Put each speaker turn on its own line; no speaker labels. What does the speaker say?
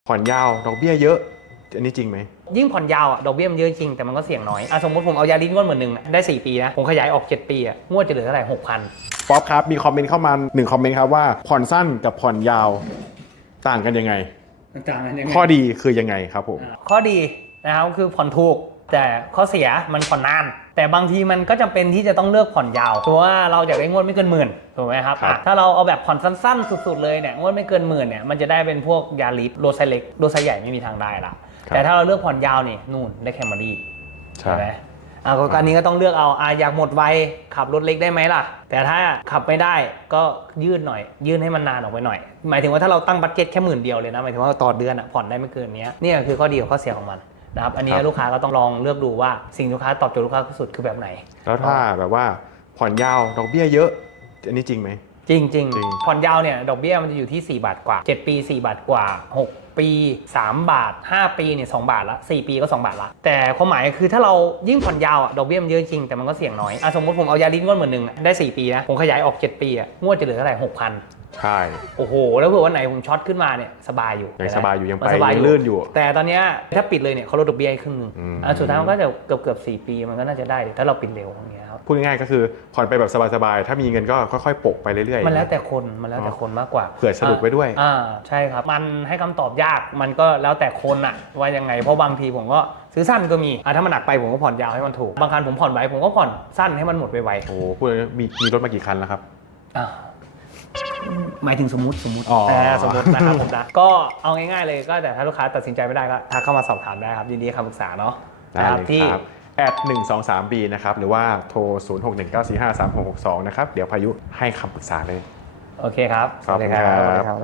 ผ่อนยาวดอกเบี้ยเยอะอันนี้จริงไหม
ยิ่งผ่อนยาวดอกเบี้ยมันเยอะจริงแต่มันก็เสี่ยงน้อยสมมติผมเอายาริสงวด10,000ได้4 ปีนะผมขยายออก7 ปีงวดจะเหลือเท่าไหร่6,000
ป๊อปครับมีคอมเมนต์เข้ามา1คอมเมนต์ครับว่าผ่อนสั้นกับผ่อนยาวต่างกันยังไงข้อดีคือยังไงครับผม
ข้อดีนะครับคือผ่อนถูกแต่ข้อเสียมันผ่อนนานแต่บางทีมันก็จำเป็นที่จะต้องเลือกผ่อนยาวเพราะว่าเราอยากได้งวดไม่เกิน10,000ถูกไหมครับถ้าเราเอาแบบผ่อนสั้นๆสุดๆเลยเนี่ยงวดไม่เกิน10,000เนี่ยมันจะได้เป็นพวกยาริสโดสไซเล็กโดสไซใหญ่ไม่มีทางได้ละแต่ถ้าเราเลือกผ่อนยาวนี่นู่นได้แคมรี่ใช่ไหมการนี้ก็ต้องเลือกเอาอยากหมดไวขับรถเล็กได้ไหมล่ะแต่ถ้าขับไม่ได้ก็ยืดหน่อยยืดให้มันนานออกไปหน่อยหมายถึงว่าถ้าเราตั้งบัดเจ็ตแค่10,000เดียวเลยนะหมายถึงว่าต่อเดือนผ่อนได้ไม่เกินนี้นี่คือข้อดีกับข้อเสียของมันนะครับอันนี้ลูกค้าก็ต้องลองเลือกดูว่าสิ่งลูกค้าตอบโจทย์ลูกค้าที่สุดคือแบบไหน
แล้วถ้าแบบว่าผ่อนยาวดอกเบี้ยเยอะอันนี้จริงไหม
จริงผ่อนยาวเนี่ยดอกเบี้ยมันจะอยู่ที่4 บาทกว่า7 ปี4 บาทกว่า6 ปี3 บาท5 ปีเนี่ย2 บาทละ4 ปีก็2 บาทละแต่ความหมายคือถ้าเรายิ่งผ่อนยาวดอกเบี้ยมันเยอะจริงแต่มันก็เสี่ยงน้อยสมมติผมเอายาริสงวด10,000ได้4 ปีนะผมขยายออก7 ปีงวดจะเหลือเท่าไหร่6,000
ใช่
โอ้โหแล้วเผื่อวันไหนผมช็อตขึ้นมาเนี่ยสบายอยู่
ยังสบายอยู่ยังไปยังลื่นอยู่
แต่ตอนนี้ถ้าปิดเลยเนี่ยเขาลดดอกเบี้ยให้ครึ่งนึงสุดท้ายมันก็จะเกือบ4 ปีมันก็น่าจะได้ถ้าเราปิดเร็วอย่างเงี้ยครับ
พูดง่ายๆก็คือผ่อนไปแบบสบายๆถ้ามีเงินก็ค่อยๆโปะไปเรื่อย
ๆมันแล้วแต่คนมากกว่า
เผื่อสะดุดไว้ด้วย
ใช่ครับมันให้คำตอบยากมันก็แล้วแต่คนอะว่ายังไงเพราะบางทีผมก็ซื้อสั้นก็มีถ้ามันหนักไปผมก็ผ่อนยาวให้มันถูกบางคันผมผ่อนไว้ผมก็ผ่อนสั้นให้มันหมดไวๆ
โอ้โหพูดมีรถมากี่คันแล้วครับ
หมายถึงสมมตินะครับผมนะก็เอาง่ายๆเลยก็แต่ถ้าลูกค้าตัดสินใจไม่ได้ก็ทักเข้ามาสอบถามได้ครับยินดีคำปรึกษาเนาะ
ที่@123B นะครับหรือว่าโทร0619453662นะครับเดี๋ยวพายุให้คำปรึกษาเลย
โอเคครับ
สวัสดีครับ